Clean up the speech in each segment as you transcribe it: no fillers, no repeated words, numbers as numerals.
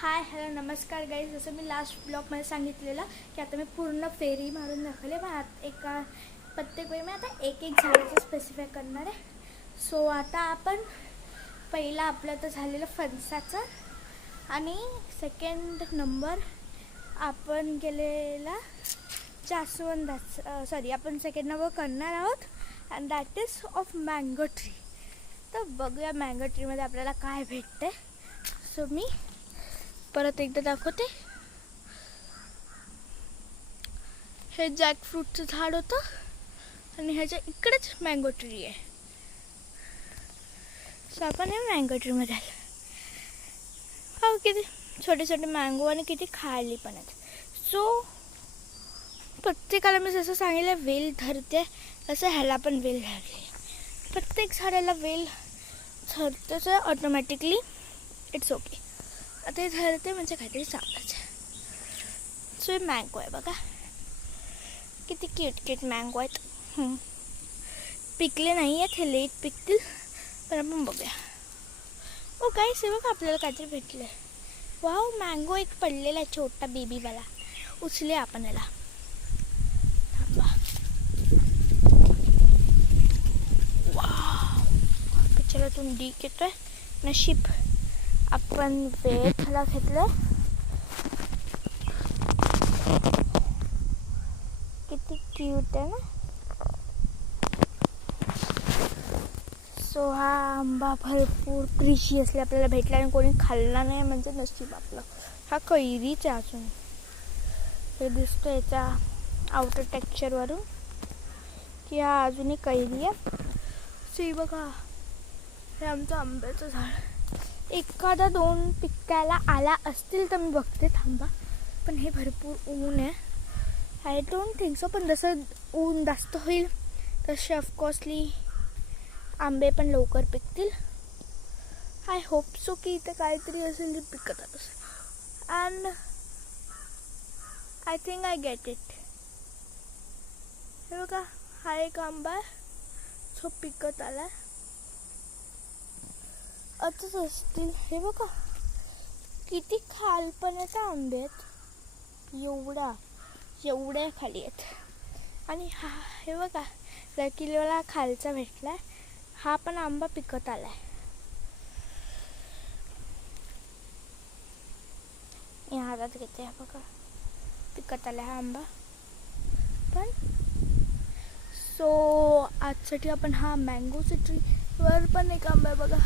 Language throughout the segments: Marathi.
हाय हॅलो नमस्कार गाईज. जसं मी लास्ट ब्लॉगमध्ये सांगितलेलं की आता मी पूर्ण फेरी मारून दाखवले, पण आता प्रत्येक वेळी मी आता एक झाडाचं स्पेसिफाय करणार आहे. सो आता आपण पहिला आपलं तर झालेलं फणसाचं आणि सेकंड नंबर आपण गेलेला जास्वंदाचं, सॉरी आपण सेकंड नंबर करणार आहोत and that is of mango tree. तर बघूया मँगो ट्रीमध्ये आपल्याला काय भेटते. सो मी परत एकदा दाखवते. हे जॅकफ्रूटचं झाड होतं आणि ह्याच्या इकडेच मँगो ट्री आहे. सो आपण हे मँगो ट्रीमध्ये आलो. हो, किती छोटे छोटे मँगो आणि किती खायली पण आहेत. सो प्रत्येकाला मी जसं सांगितलं वेल धरते तसं ह्याला पण वेल धरली. प्रत्येक झाडाला वेल धरतेच ऑटोमॅटिकली. It's okay. आता हे धरते म्हणजे काहीतरी चांगलंच आहे. सो हे मँगो आहे बघा, किती क्यूट क्यूट मँगो आहेत. पिकले नाही आहेत, हे लेट पिकतील, पण आपण बघूया. ओ गाईस, हे बघा आपल्याला काहीतरी भेटलं. वाव, मँगो एक पडलेला आहे छोटा बेबीवाला. उचले आपण याला. थांबा. वाव, पिक्चरातून डीक येतोय. नशीब आपण वेळ त्याला घेतलं. किती क्यूट आहे ना. सो हा आंबा भरपूर प्रिशियसली आपल्याला भेटला आणि कोणी खाल्ला नाही म्हणजे नशीब आपलं. हा कैरीच आहे अजून. हे दिसतो याच्या आउटर टेक्स्चरवरून की हा अजूनही कैरी आहे. सी बघा, हे आमचं आंब्याचं झाड. एखादा दोन पिकायला आला असतील तर मी बघते, थांबा. पण हे भरपूर ऊन आहे. I don't think so. पण जसं ऊन जास्त होईल तसे ऑफकोर्सली आंबे पण लवकर पिकतील. आय होप सो की इथे काहीतरी असेल जे पिकत असेल. And I think I get it. हे बघा, हा एक आंबा आहे जो पिकत आला. असंच असतील. हे बघा किती खाल पण आहेत आंब्यात. एवढ्या खाली आहेत. आणि हा हे बघा लकीलीवाला खालचा भेटलाय. हा पण आंबा पिकत आलाय. या हातात घेते. हा बघा पिकत आलाय हा आंबा पण. सो आजसाठी आपण हा मँगोची ट्री वर पण एक आंबा आहे बघा.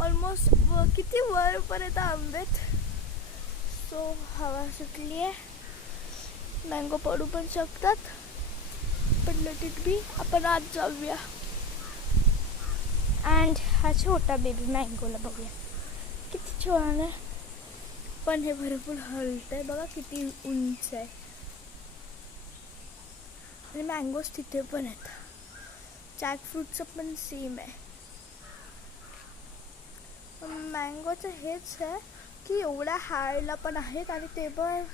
ऑलमोस्ट किती वरपर्यंत आंबेत. सो हवा सुटली आहे, मँगो पडू पण शकतात, पण लेट इट बी. आपण आज जाऊया अँड हा छोटा बेबी मँगोला बघूया किती छान आहे. पण हे भरपूर हलत आहे बघा, किती उंच आहे. आणि मँगोज तिथे पण आहेत. जॅकफ्रूटचं पण सेम आहे. मँगोचं हेच आहे की एवढ्या हायला पण आहेत आणि ते पण